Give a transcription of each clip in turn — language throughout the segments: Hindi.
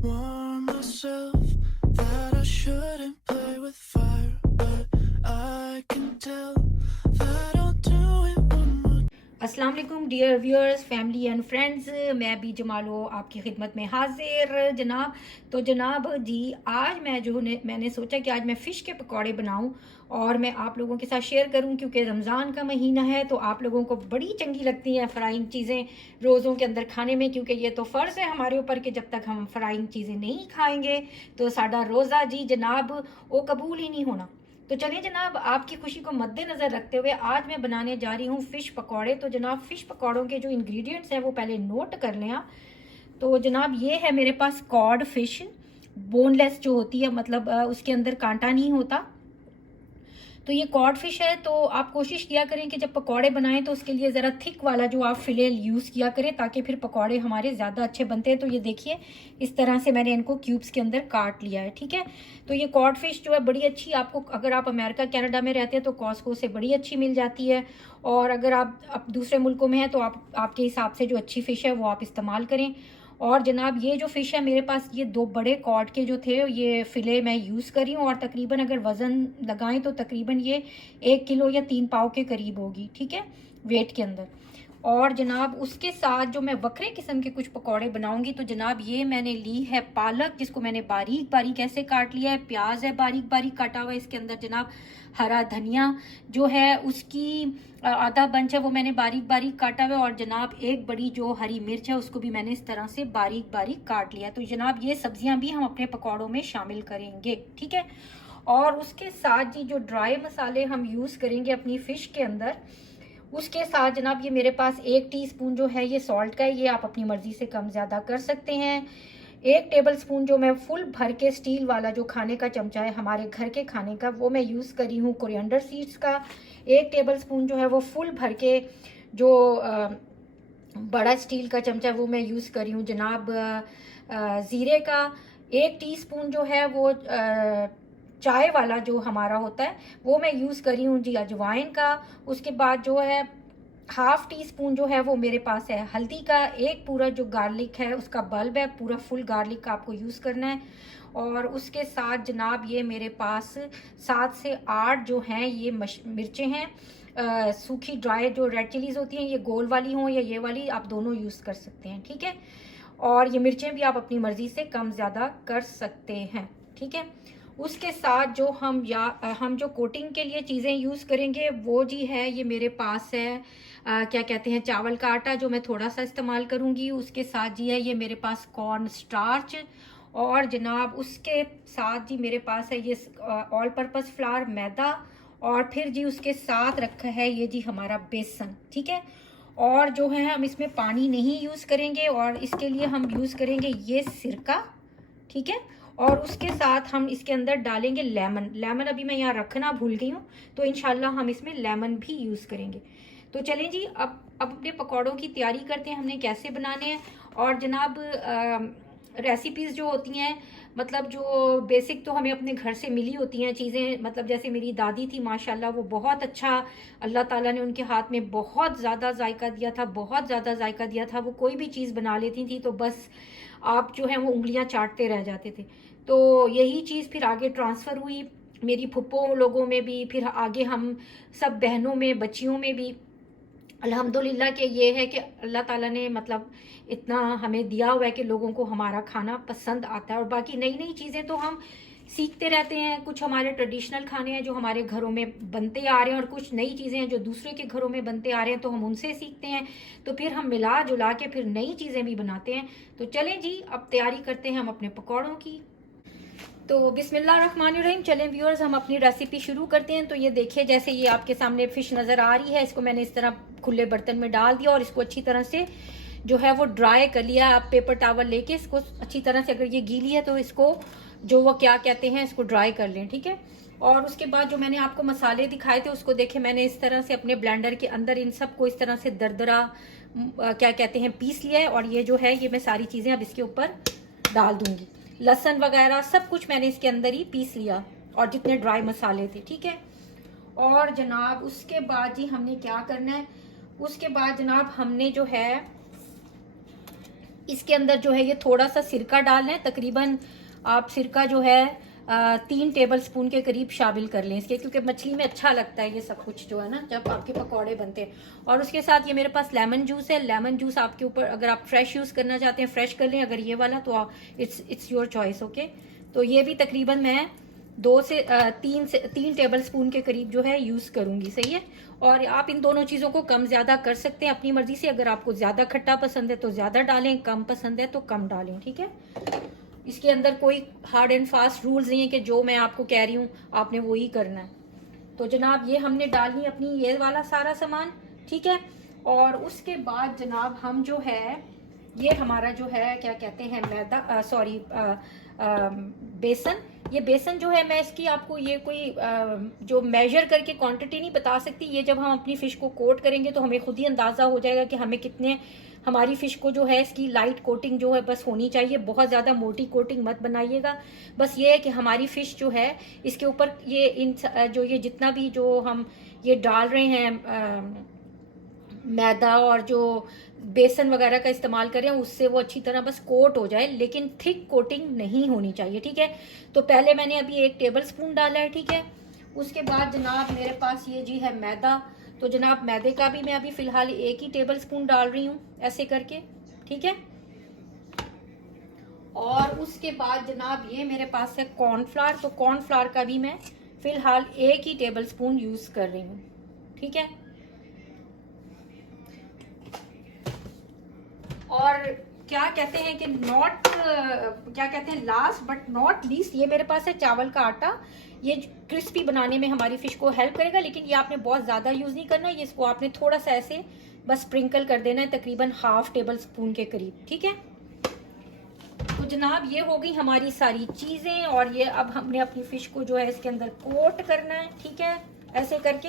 warn myself that I shouldn't play with fire, but I can tell that I'll do it one more. अस्सलाम वालेकुम dear viewers, family and friends. मैं भी जमालो आपकी खिदमत में हाजिर जनाब। तो जनाब जी, आज मैं मैंने सोचा कि आज मैं फ़िश के पकौड़े बनाऊं और मैं आप लोगों के साथ शेयर करूं, क्योंकि रमज़ान का महीना है तो आप लोगों को बड़ी चंगी लगती हैं फ्राइंग चीज़ें रोज़ों के अंदर खाने में, क्योंकि ये तो फ़र्ज़ है हमारे ऊपर कि जब तक हम फ्राइंग चीज़ें नहीं खाएंगे तो साडा रोज़ा जी जनाब वो कबूल ही नहीं होना। तो चलिए जनाब, आपकी खुशी को मद्देनज़र रखते हुए आज मैं बनाने जा रही हूँ फ़िश पकौड़े। तो जनाब, फ़िश पकौड़ों के जो इंग्रेडिएंट्स हैं वो पहले नोट कर लें आप। तो जनाब, ये है मेरे पास कॉड फ़िश, बोनलेस जो होती है, मतलब उसके अंदर कांटा नहीं होता। तो ये कॉड फिश है। तो आप कोशिश किया करें कि जब पकौड़े बनाएं तो उसके लिए ज़रा थिक वाला जो आप फिले यूज़ किया करें, ताकि फिर पकौड़े हमारे ज़्यादा अच्छे बनते हैं। तो ये देखिए, इस तरह से मैंने इनको क्यूब्स के अंदर काट लिया है, ठीक है। तो ये कॉड फिश जो है बड़ी अच्छी, आपको अगर आप अमेरिका कनाडा में रहते हैं तो कॉस्को से बड़ी अच्छी मिल जाती है, और अगर आप दूसरे मुल्कों में हैं तो आप आपके हिसाब से जो अच्छी फ़िश है वो आप इस्तेमाल करें। और जनाब, ये जो फ़िश है मेरे पास, ये 2 बड़े कॉड के जो थे ये फ़िले मैं यूज़ कर रही हूँ, और तकरीबन अगर वज़न लगाएं तो तकरीबन ये 1 किलो या 3 पाव के करीब होगी, ठीक है, वेट के अंदर। और जनाब, उसके साथ जो मैं बकरे किस्म के कुछ पकौड़े बनाऊंगी, तो जनाब ये मैंने ली है पालक, जिसको मैंने बारीक बारीक ऐसे काट लिया है। प्याज है बारीक बारीक काटा हुआ है इसके अंदर जनाब। हरा धनिया जो है उसकी आधा बंच है वो मैंने बारीक बारीक काटा हुआ है। और जनाब, एक बड़ी जो हरी मिर्च है उसको भी मैंने इस तरह से बारीक बारीक काट लिया। तो जनाब, ये सब्जियां भी हम अपने पकौड़ों में शामिल करेंगे, ठीक है। और उसके साथ जी जो ड्राई मसाले हम यूज़ करेंगे अपनी फ़िश के अंदर, उसके साथ जनाब ये मेरे पास 1 टीस्पून जो है ये सॉल्ट का है, ये आप अपनी मर्ज़ी से कम ज़्यादा कर सकते हैं। 1 टेबलस्पून जो मैं फुल भर के स्टील वाला जो खाने का चमचा है हमारे घर के खाने का, वो मैं यूज़ करी हूँ कोरिएंडर सीड्स का। 1 टेबलस्पून जो है वो फुल भर के जो बड़ा स्टील का चमचा वो मैं यूज़ करी हूँ जनाब ज़ीरे का। 1 टीस्पून जो है वो चाय वाला जो हमारा होता है वो मैं यूज़ करी हूँ जी अजवाइन का। उसके बाद जो है 1/2 टीस्पून जो है वो मेरे पास है हल्दी का। एक पूरा जो गार्लिक है उसका बल्ब है, पूरा फुल गार्लिक का आपको यूज़ करना है। और उसके साथ जनाब ये मेरे पास 7 से 8 जो हैं ये मिर्चें हैं, सूखी ड्राई जो रेड चिलीज़ होती हैं, ये गोल वाली हों या ये वाली, आप दोनों यूज़ कर सकते हैं, ठीक है। और ये मिर्चें भी आप अपनी मर्ज़ी से कम ज़्यादा कर सकते हैं, ठीक है। उसके साथ जो हम जो कोटिंग के लिए चीज़ें यूज़ करेंगे वो जी है, ये मेरे पास है क्या कहते हैं, चावल का आटा जो मैं थोड़ा सा इस्तेमाल करूँगी। उसके साथ जी है ये मेरे पास कॉर्न स्टार्च। और जनाब उसके साथ जी मेरे पास है ये ऑल पर्पस फ्लावर मैदा। और फिर जी उसके साथ रखा है ये जी हमारा बेसन, ठीक है। और जो है हम इसमें पानी नहीं यूज़ करेंगे, और इसके लिए हम यूज़ करेंगे ये सिरका, ठीक है। और उसके साथ हम इसके अंदर डालेंगे लेमन। लेमन अभी मैं यहाँ रखना भूल गई हूँ, तो इंशाल्लाह हम इसमें लेमन भी यूज़ करेंगे। तो चलें जी, अब अपने पकौड़ों की तैयारी करते हैं हमने कैसे बनाने हैं। और जनाब, रेसिपीज़ जो होती हैं, मतलब जो बेसिक तो हमें अपने घर से मिली होती हैं चीज़ें, मतलब जैसे मेरी दादी थी माशाल्लाह, वो बहुत अच्छा, अल्लाह ताला ने उनके हाथ में बहुत ज़्यादा जायका दिया था, बहुत ज़्यादा जायका दिया था। वो कोई भी चीज़ बना लेती थी तो बस आप जो है वो उंगलियां चाटते रह जाते थे। तो यही चीज़ फिर आगे ट्रांसफ़र हुई मेरी फुप्पो लोगों में भी, फिर आगे हम सब बहनों में, बच्चियों में भी। अल्हम्दुलिल्लाह के ये है कि अल्लाह ताला ने मतलब इतना हमें दिया हुआ है कि लोगों को हमारा खाना पसंद आता है। और बाकी नई नई चीज़ें तो हम सीखते रहते हैं। कुछ हमारे ट्रेडिशनल खाने हैं जो हमारे घरों में बनते आ रहे हैं, और कुछ नई चीज़ें हैं जो दूसरे के घरों में बनते आ रहे हैं, तो हम उनसे सीखते हैं। तो फिर हम मिला जुला के फिर नई चीज़ें भी बनाते हैं। तो चलें जी, अब तैयारी करते हैं हम अपने पकौड़ों की। तो बिस्मिल्लाहिर्रहमानिर्रहीम, चलें व्यूअर्स, हम अपनी रेसिपी शुरू करते हैं। तो ये देखिए, जैसे ये आपके सामने फ़िश नज़र आ रही है, इसको मैंने इस तरह खुले बर्तन में डाल दिया और इसको अच्छी तरह से जो है वो ड्राई कर लिया। आप पेपर टावल लेके इसको अच्छी तरह से, अगर ये गीली है तो इसको जो वो क्या कहते हैं, इसको ड्राई कर लें, ठीक है। और उसके बाद जो मैंने आपको मसाले दिखाए थे उसको देखे मैंने इस तरह से अपने ब्लेंडर के अंदर इन सबको इस तरह से दरदरा क्या कहते हैं पीस लिया है। और ये जो है ये मैं सारी चीज़ें अब इसके ऊपर डाल दूंगी। लहसुन वगैरह सब कुछ मैंने इसके अंदर ही पीस लिया, और जितने ड्राई मसाले थे, ठीक है। और जनाब उसके बाद जी हमने क्या करना है, उसके बाद जनाब हमने जो है इसके अंदर जो है ये थोड़ा सा सिरका डालना है, तकरीबन आप सिरका जो है 3 टेबल स्पून के करीब शामिल कर लें इसके, क्योंकि मछली में अच्छा लगता है ये सब कुछ जो है ना जब आपके पकौड़े बनते हैं। और उसके साथ ये मेरे पास लेमन जूस है। लेमन जूस आपके ऊपर, अगर आप फ्रेश यूज़ करना चाहते हैं फ्रेश कर लें, अगर ये वाला तो इट्स योर चॉइस। ओके, तो ये भी तकरीबन मैं 3 टेबल स्पून के करीब जो है यूज़ करूँगी। सही है। और आप इन दोनों चीज़ों को कम ज़्यादा कर सकते हैं अपनी मर्ज़ी से। अगर आपको ज़्यादा खट्टा पसंद है तो ज़्यादा डालें, कम पसंद है तो कम डालें। ठीक है, इसके अंदर कोई हार्ड एंड फास्ट रूल्स नहीं है कि जो मैं आपको कह रही हूँ आपने वो ही करना है। तो जनाब ये हमने डाली अपनी ये वाला सारा सामान। ठीक है, और उसके बाद जनाब हम जो है ये हमारा जो है क्या कहते हैं मैदा, सॉरी बेसन। ये बेसन जो है मैं इसकी आपको ये कोई जो मेजर करके क्वांटिटी नहीं बता सकती। ये जब हम अपनी फ़िश को कोट करेंगे तो हमें खुद ही अंदाज़ा हो जाएगा कि हमें कितने, हमारी फ़िश को जो है इसकी लाइट कोटिंग जो है बस होनी चाहिए, बहुत ज़्यादा मोटी कोटिंग मत बनाइएगा। बस ये है कि हमारी फ़िश जो है इसके ऊपर ये जो ये जितना भी जो हम ये डाल रहे हैं मैदा और जो बेसन वगैरह का इस्तेमाल करें उससे वो अच्छी तरह बस कोट हो जाए, लेकिन थिक कोटिंग नहीं होनी चाहिए। ठीक है, तो पहले मैंने अभी 1 टेबल स्पून डाला है। ठीक है, उसके बाद जनाब मेरे पास ये जी है मैदा। तो जनाब मैदे का भी मैं अभी फ़िलहाल 1 ही टेबल स्पून डाल रही हूँ ऐसे करके। ठीक है, और उसके बाद जनाब ये मेरे पास है कॉर्नफ्लावर। तो कॉर्नफ्लावर का भी मैं फ़िलहाल 1 ही टेबल स्पून यूज़ कर रही हूँ। ठीक है, और क्या कहते हैं कि क्या कहते हैं लास्ट बट नॉट लीस्ट, ये मेरे पास है चावल का आटा। ये क्रिस्पी बनाने में हमारी फिश को हेल्प करेगा, लेकिन ये आपने बहुत ज़्यादा यूज़ नहीं करना। ये इसको आपने थोड़ा सा ऐसे बस स्प्रिंकल कर देना है, तकरीबन ½ टेबल स्पून के करीब। ठीक है, तो जनाब ये हो गई हमारी सारी चीज़ें, और ये अब हमने अपनी फ़िश को जो है इसके अंदर कोट करना है। ठीक है, ऐसे करके।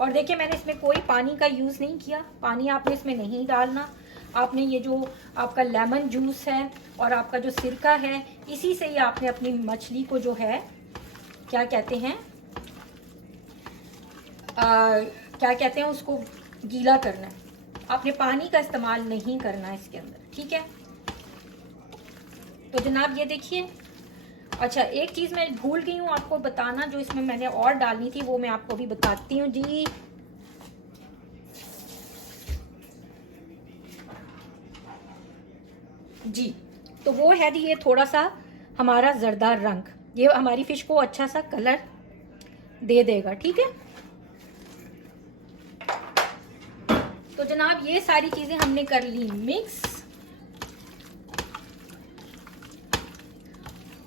और देखिए मैंने इसमें कोई पानी का यूज़ नहीं किया, पानी आपने इसमें नहीं डालना। आपने ये जो आपका लेमन जूस है और आपका जो सिरका है, इसी से ही आपने अपनी मछली को जो है क्या कहते हैं उसको गीला करना है। आपने पानी का इस्तेमाल नहीं करना है इसके अंदर। ठीक है, तो जनाब ये देखिए। अच्छा, एक चीज़ मैं भूल गई हूँ आपको बताना, जो इसमें मैंने और डालनी थी वो मैं आपको भी बताती हूँ जी। तो वो है जी ये थोड़ा सा हमारा जरदार रंग, ये हमारी फिश को अच्छा सा कलर दे देगा। ठीक है, तो जनाब ये सारी चीजें हमने कर ली मिक्स,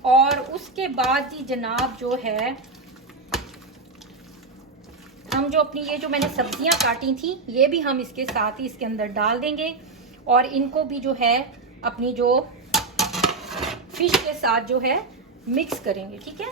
और उसके बाद जी जनाब जो है हम जो अपनी ये जो मैंने सब्जियां काटी थी ये भी हम इसके साथ ही इसके अंदर डाल देंगे, और इनको भी जो है अपनी जो फिश के साथ जो है मिक्स करेंगे। ठीक है,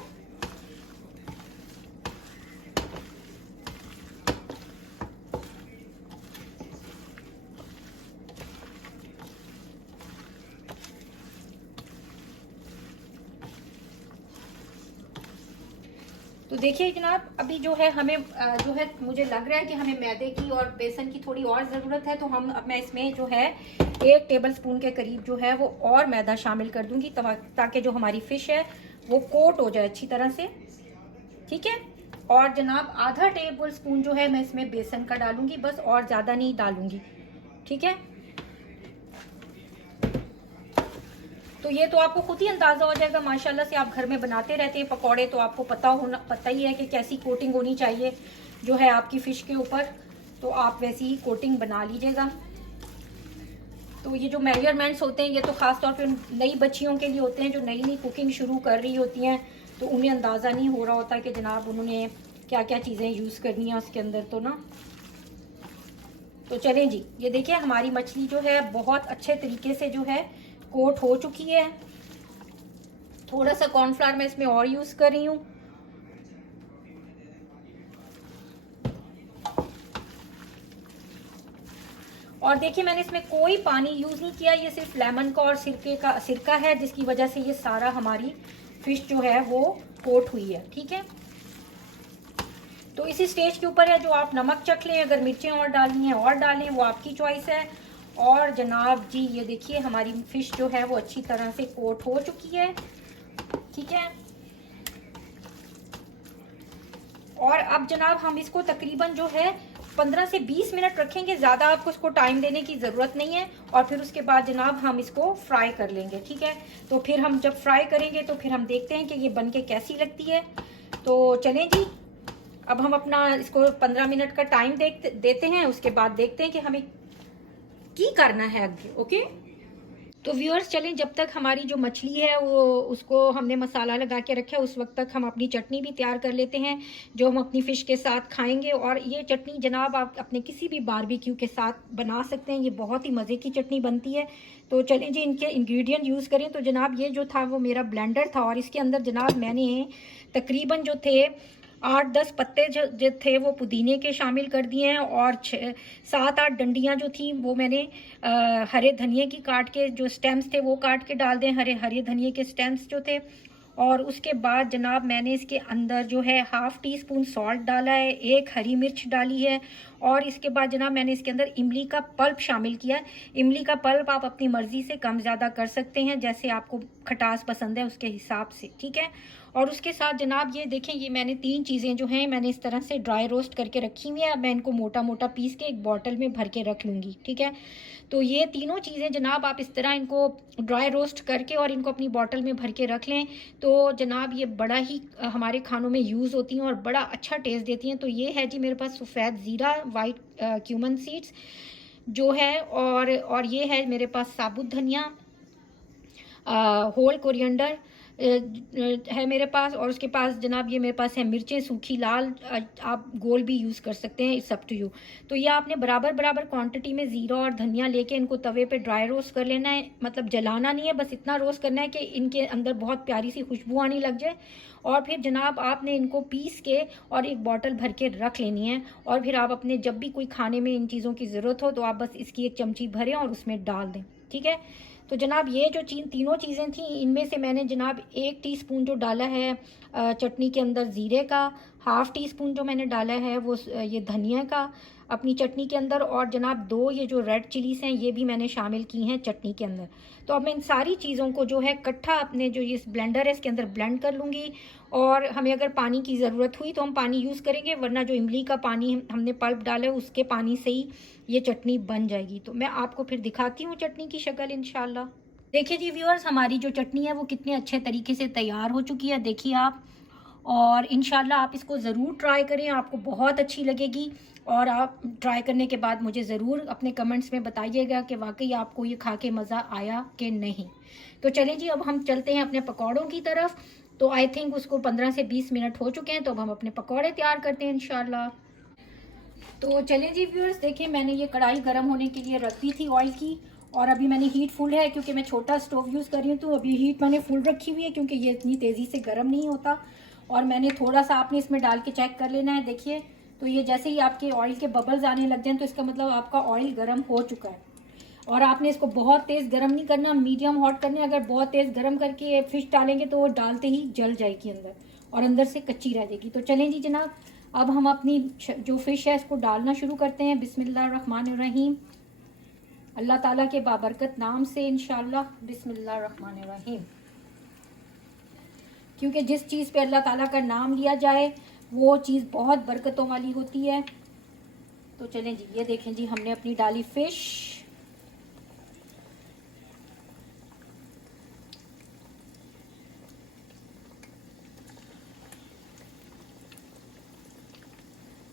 तो देखिए जनाब अभी जो है हमें जो है मुझे लग रहा है कि हमें मैदे की और बेसन की थोड़ी और ज़रूरत है, तो मैं इसमें जो है 1 टेबल स्पून के करीब जो है वो और मैदा शामिल कर दूंगी, ताकि जो हमारी फिश है वो कोट हो जाए अच्छी तरह से। ठीक है, और जनाब ½ टेबल स्पून जो है मैं इसमें बेसन का डालूंगी बस, और ज़्यादा नहीं डालूंगी। ठीक है, तो ये तो आपको खुद ही अंदाज़ा हो जाएगा, माशाल्लाह से आप घर में बनाते रहते हैं पकौड़े, तो आपको पता ही है कि कैसी कोटिंग होनी चाहिए जो है आपकी फ़िश के ऊपर, तो आप वैसी ही कोटिंग बना लीजिएगा। तो ये जो मेजरमेंट्स होते हैं ये तो ख़ास तौर पे नई बच्चियों के लिए होते हैं जो नई नई कुकिंग शुरू कर रही होती हैं, तो उन्हें अंदाज़ा नहीं हो रहा होता कि जनाब उन्होंने क्या क्या चीज़ें यूज़ करनी है उसके अंदर, तो ना। तो चलें जी, ये देखिए हमारी मछली जो है बहुत अच्छे तरीके से जो है कोट हो चुकी है। थोड़ा सा कॉर्नफ्लावर मैं इसमें और यूज़ कर रही हूँ। और देखिए मैंने इसमें कोई पानी यूज़ नहीं किया, ये सिर्फ लेमन का और सिरका है, जिसकी वजह से ये सारा हमारी फिश जो है वो कोट हुई है। ठीक है, तो इसी स्टेज के ऊपर है जो आप नमक चख लें, अगर मिर्चें और डालनी है और डालें, वो आपकी चॉइस है। और जनाब जी ये देखिए हमारी फ़िश जो है वो अच्छी तरह से कोट हो चुकी है, ठीक है। और अब जनाब हम इसको तकरीबन जो है 15 से 20 मिनट रखेंगे, ज़्यादा आपको इसको टाइम देने की ज़रूरत नहीं है। और फिर उसके बाद जनाब हम इसको फ्राई कर लेंगे, ठीक है। तो फिर हम जब फ्राई करेंगे तो फिर हम देखते हैं कि ये बन के कैसी लगती है। तो चलें जी, अब हम अपना इसको 15 मिनट का टाइम देते हैं, उसके बाद देखते हैं कि हमें की करना है आगे, ओके। तो व्यूअर्स चलें, जब तक हमारी जो मछली है वो उसको हमने मसाला लगा के रखा है, उस वक्त तक हम अपनी चटनी भी तैयार कर लेते हैं जो हम अपनी फ़िश के साथ खाएंगे। और ये चटनी जनाब आप अपने किसी भी बारबेक्यू के साथ बना सकते हैं, ये बहुत ही मज़े की चटनी बनती है। तो चलें जी, इनके इंग्रेडिएंट यूज़ करें। तो जनाब ये जो था वो मेरा ब्लेंडर था, और इसके अंदर जनाब मैंने तकरीबन जो थे 8-10 पत्ते जो थे वो पुदीने के शामिल कर दिए हैं, और 7-8 डंडियां जो थी वो मैंने हरे धनिए की काट के, जो स्टेम्स थे वो काट के डाल दें, हरे हरे धनिए के स्टेम्स जो थे। और उसके बाद जनाब मैंने इसके अंदर जो है 1/2 टीस्पून सॉल्ट डाला है, 1 हरी मिर्च डाली है। और इसके बाद जनाब मैंने इसके अंदर इमली का पल्प शामिल किया है। इमली का पल्प आप अपनी मर्ज़ी से कम ज़्यादा कर सकते हैं, जैसे आपको खटास पसंद है उसके हिसाब से, ठीक है। और उसके साथ जनाब ये देखें, ये मैंने 3 चीज़ें जो हैं मैंने इस तरह से ड्राई रोस्ट करके रखी हुई हैं। अब मैं इनको मोटा मोटा पीस के एक बॉटल में भर के रख लूँगी, ठीक है। तो ये तीनों चीज़ें जनाब आप इस तरह इनको ड्राई रोस्ट करके और इनको अपनी बॉटल में भर के रख लें, तो जनाब ये बड़ा ही हमारे खानों में यूज़ होती हैं और बड़ा अच्छा टेस्ट देती हैं। तो ये है जी मेरे पास सफ़ेद ज़ीरा, वाइट क्यूमन सीड्स जो है, और ये है मेरे पास साबुत धनिया, होल कोरिएंडर है मेरे पास। और उसके पास जनाब ये मेरे पास है मिर्चें सूखी लाल, आप गोल भी यूज़ कर सकते हैं, इट्स अप टू यू। तो ये आपने बराबर बराबर क्वांटिटी में ज़ीरा और धनिया लेके इनको तवे पे ड्राई रोस्ट कर लेना है, मतलब जलाना नहीं है, बस इतना रोस्ट करना है कि इनके अंदर बहुत प्यारी सी खुशबू आने लग जाए। और फिर जनाब आपने इनको पीस के और एक बॉटल भर के रख लेनी है। और फिर आप अपने जब भी कोई खाने में इन चीज़ों की ज़रूरत हो तो आप बस इसकी एक चमची भरें और उसमें डाल दें, ठीक है। तो जनाब ये जो तीनों चीज़ें थी, इनमें से मैंने जनाब 1 टीस्पून जो डाला है चटनी के अंदर ज़ीरे का, 1/2 टीस्पून जो मैंने डाला है वो ये धनिया का अपनी चटनी के अंदर, और जनाब 2 ये जो रेड चिलीज़ हैं ये भी मैंने शामिल की हैं चटनी के अंदर। तो अब मैं इन सारी चीज़ों को जो है इकट्ठा अपने जो ये ब्लेंडर है इसके अंदर ब्लेंड कर लूँगी। और हमें अगर पानी की ज़रूरत हुई तो हम पानी यूज़ करेंगे, वरना जो इमली का पानी हमने पल्प डाला है उसके पानी से ही ये चटनी बन जाएगी। तो मैं आपको फिर दिखाती हूँ चटनी की शक्ल इंशाल्लाह। देखिए जी व्यूअर्स, हमारी जो चटनी है वो कितने अच्छे तरीके से तैयार हो चुकी है, देखिए आप। और इंशाल्लाह आप इसको ज़रूर ट्राई करें, आपको बहुत अच्छी लगेगी। और आप ट्राई करने के बाद मुझे ज़रूर अपने कमेंट्स में बताइएगा कि वाकई आपको ये खा के मज़ा आया कि नहीं। तो चलें जी, अब हम चलते हैं अपने पकौड़ों की तरफ। तो आई थिंक उसको 15 से 20 मिनट हो चुके हैं, तो अब हम अपने पकौड़े तैयार करते हैं इंशाल्लाह। तो चलें जी व्यूअर्स, देखिए मैंने ये कढ़ाई गर्म होने के लिए रख दी थी ऑयल की, और अभी मैंने हीट फुल है क्योंकि मैं छोटा स्टोव यूज़ कर रही हूँ, तो अभी हीट मैंने फुल रखी हुई है क्योंकि ये इतनी तेज़ी से गर्म नहीं होता। और मैंने थोड़ा सा आपने इसमें डाल के चेक कर लेना है, देखिए। तो ये जैसे ही आपके ऑयल के बबल्स आने लग जाएं तो इसका मतलब आपका ऑयल गर्म हो चुका है। और आपने इसको बहुत तेज़ गर्म नहीं करना, मीडियम हॉट करना है। अगर बहुत तेज़ गर्म करके फ़िश डालेंगे तो वो डालते ही जल जाएगी अंदर, और अंदर से कच्ची रह जाएगी। तो चलें जी जनाब, अब हम अपनी जो फ़िश है इसको डालना शुरू करते हैं। बिस्मिल्लाहिर्रहमानिर्रहीम, अल्लाह ताला के बाबरकत नाम से इंशाल्लाह, बिस्मिल्लाहिर्रहमानिर्रहीम। क्योंकि जिस चीज़ पे अल्लाह ताला का नाम लिया जाए वो चीज़ बहुत बरकतों वाली होती है। तो चलें जी, ये देखें जी हमने अपनी डाली फ़िश।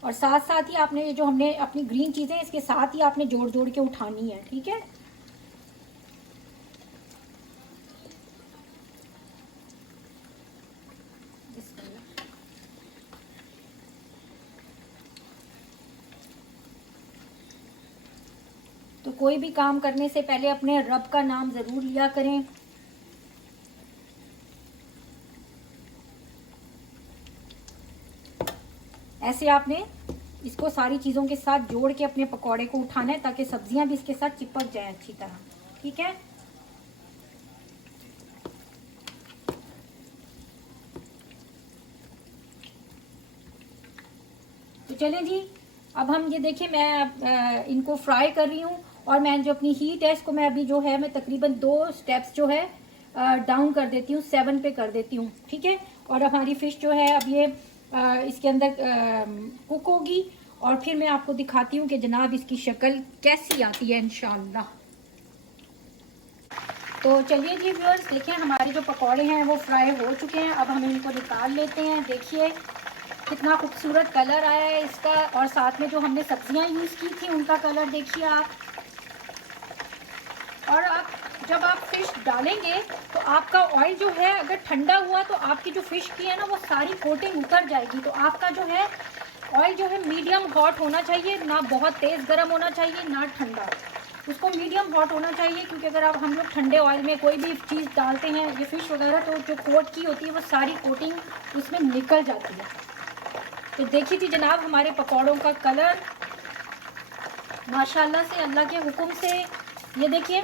और साथ साथ ही आपने ये जो हमने अपनी ग्रीन चीज़ें इसके साथ ही आपने जोड़ जोड़ के उठानी है, ठीक है। तो कोई भी काम करने से पहले अपने रब का नाम ज़रूर लिया करें। ऐसे आपने इसको सारी चीज़ों के साथ जोड़ के अपने पकौड़े को उठाना है ताकि सब्जियां भी इसके साथ चिपक जाएं अच्छी तरह, ठीक है। तो चलें जी, अब हम ये देखें मैं इनको फ्राई कर रही हूँ, और मैं जो अपनी हीट है इसको मैं अभी जो है मैं तकरीबन 2 स्टेप्स जो है डाउन कर देती हूँ, 7 पे कर देती हूँ, ठीक है। और हमारी फ़िश जो है अब ये इसके अंदर कुक होगी और फिर मैं आपको दिखाती हूँ कि जनाब इसकी शक्ल कैसी आती है इंशाल्लाह। तो चलिए जी व्यूअर्स, देखिए हमारे जो पकौड़े हैं वो फ्राई हो चुके हैं। अब हम इनको निकाल लेते हैं। देखिए कितना खूबसूरत कलर आया है इसका, और साथ में जो हमने सब्जियां यूज़ की थी उनका कलर देखिए आप। और आप जब आप फ़िश डालेंगे तो आपका ऑयल जो है अगर ठंडा हुआ तो आपकी जो फ़िश की है ना वो सारी कोटिंग उतर जाएगी। तो आपका जो है ऑयल जो है मीडियम हॉट होना चाहिए, ना बहुत तेज़ गर्म होना चाहिए ना ठंडा, उसको मीडियम हॉट होना चाहिए। क्योंकि अगर आप हम लोग ठंडे ऑयल में कोई भी चीज़ डालते हैं ये फ़िश वगैरह, तो जो कोट की होती है वो सारी कोटिंग उसमें निकल जाती है। तो देखिए थी जनाब हमारे पकौड़ों का कलर माशाल्लाह से, अल्लाह के हुक्म से। ये देखिए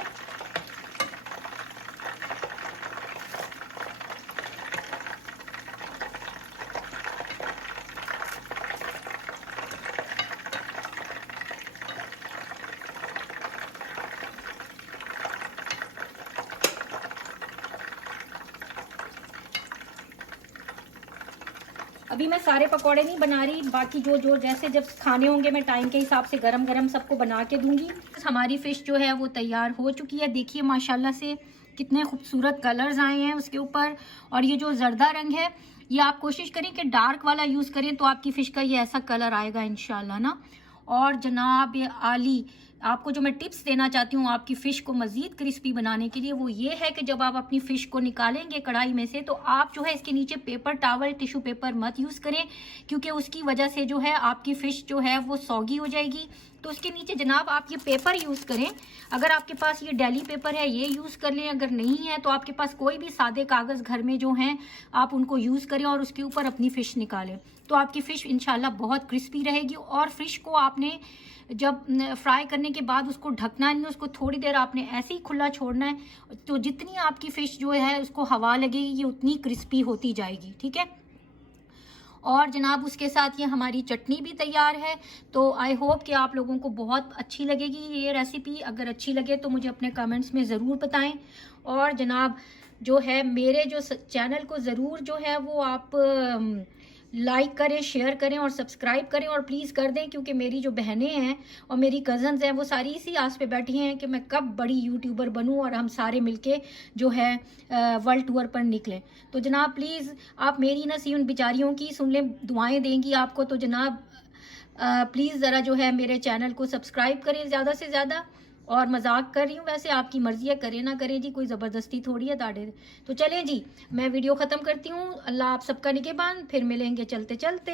अभी मैं सारे पकौड़े नहीं बना रही, बाकी जो जैसे जब खाने होंगे मैं टाइम के हिसाब से गरम गरम सबको बना के दूंगी। हमारी फ़िश जो है वो तैयार हो चुकी है। देखिए माशाल्लाह से कितने खूबसूरत कलर्स आए हैं उसके ऊपर। और ये जो जर्दा रंग है ये आप कोशिश करें कि डार्क वाला यूज़ करें तो आपकी फ़िश का ये ऐसा कलर आएगा इंशाल्लाह ना। और जनाब ये आली आपको जो मैं टिप्स देना चाहती हूँ आपकी फ़िश को मज़ीद क्रिस्पी बनाने के लिए, वो ये है कि जब आप अपनी फ़िश को निकालेंगे कढ़ाई में से तो आप जो है इसके नीचे पेपर टॉवल टिश्यू पेपर मत यूज़ करें, क्योंकि उसकी वजह से जो है आपकी फ़िश जो है वो सौगी हो जाएगी। तो उसके नीचे जनाब आप ये पेपर यूज़ करें। अगर आपके पास ये डेली पेपर है ये यूज़ कर लें, अगर नहीं है तो आपके पास कोई भी सादे कागज़ घर में जो हैं आप उनको यूज़ करें और उसके ऊपर अपनी फ़िश निकालें। तो आपकी फ़िश इंशाल्लाह बहुत क्रिस्पी रहेगी। और फ़िश को आपने जब फ्राई करने के बाद उसको ढकना नहीं, उसको थोड़ी देर आपने ऐसे ही खुला छोड़ना है। तो जितनी आपकी फ़िश जो है उसको हवा लगेगी ये उतनी क्रिस्पी होती जाएगी, ठीक है। और जनाब उसके साथ ये हमारी चटनी भी तैयार है। तो आई होप कि आप लोगों को बहुत अच्छी लगेगी ये रेसिपी। अगर अच्छी लगे तो मुझे अपने कमेंट्स में ज़रूर बताएं। और जनाब जो है मेरे जो चैनल को ज़रूर जो है वो आप लाइक करें, शेयर करें और सब्सक्राइब करें और प्लीज़ कर दें, क्योंकि मेरी जो बहनें हैं और मेरी कज़न्स हैं वो सारी इसी आस पे बैठी हैं कि मैं कब बड़ी यूट्यूबर बनूं और हम सारे मिलके जो है वर्ल्ड टूर पर निकलें। तो जनाब प्लीज़ आप मेरी ना सी उन बेचारियों की सुन लें, दुआएं देंगी आपको। तो जनाब प्लीज़ ज़रा जो है मेरे चैनल को सब्सक्राइब करें ज़्यादा से ज़्यादा। और मजाक कर रही हूँ, वैसे आपकी मर्जी है, करे ना करे जी, कोई ज़बरदस्ती थोड़ी है दाड़े। तो चलें जी मैं वीडियो ख़त्म करती हूँ। अल्लाह आप सबका निगहबान, फिर मिलेंगे चलते चलते।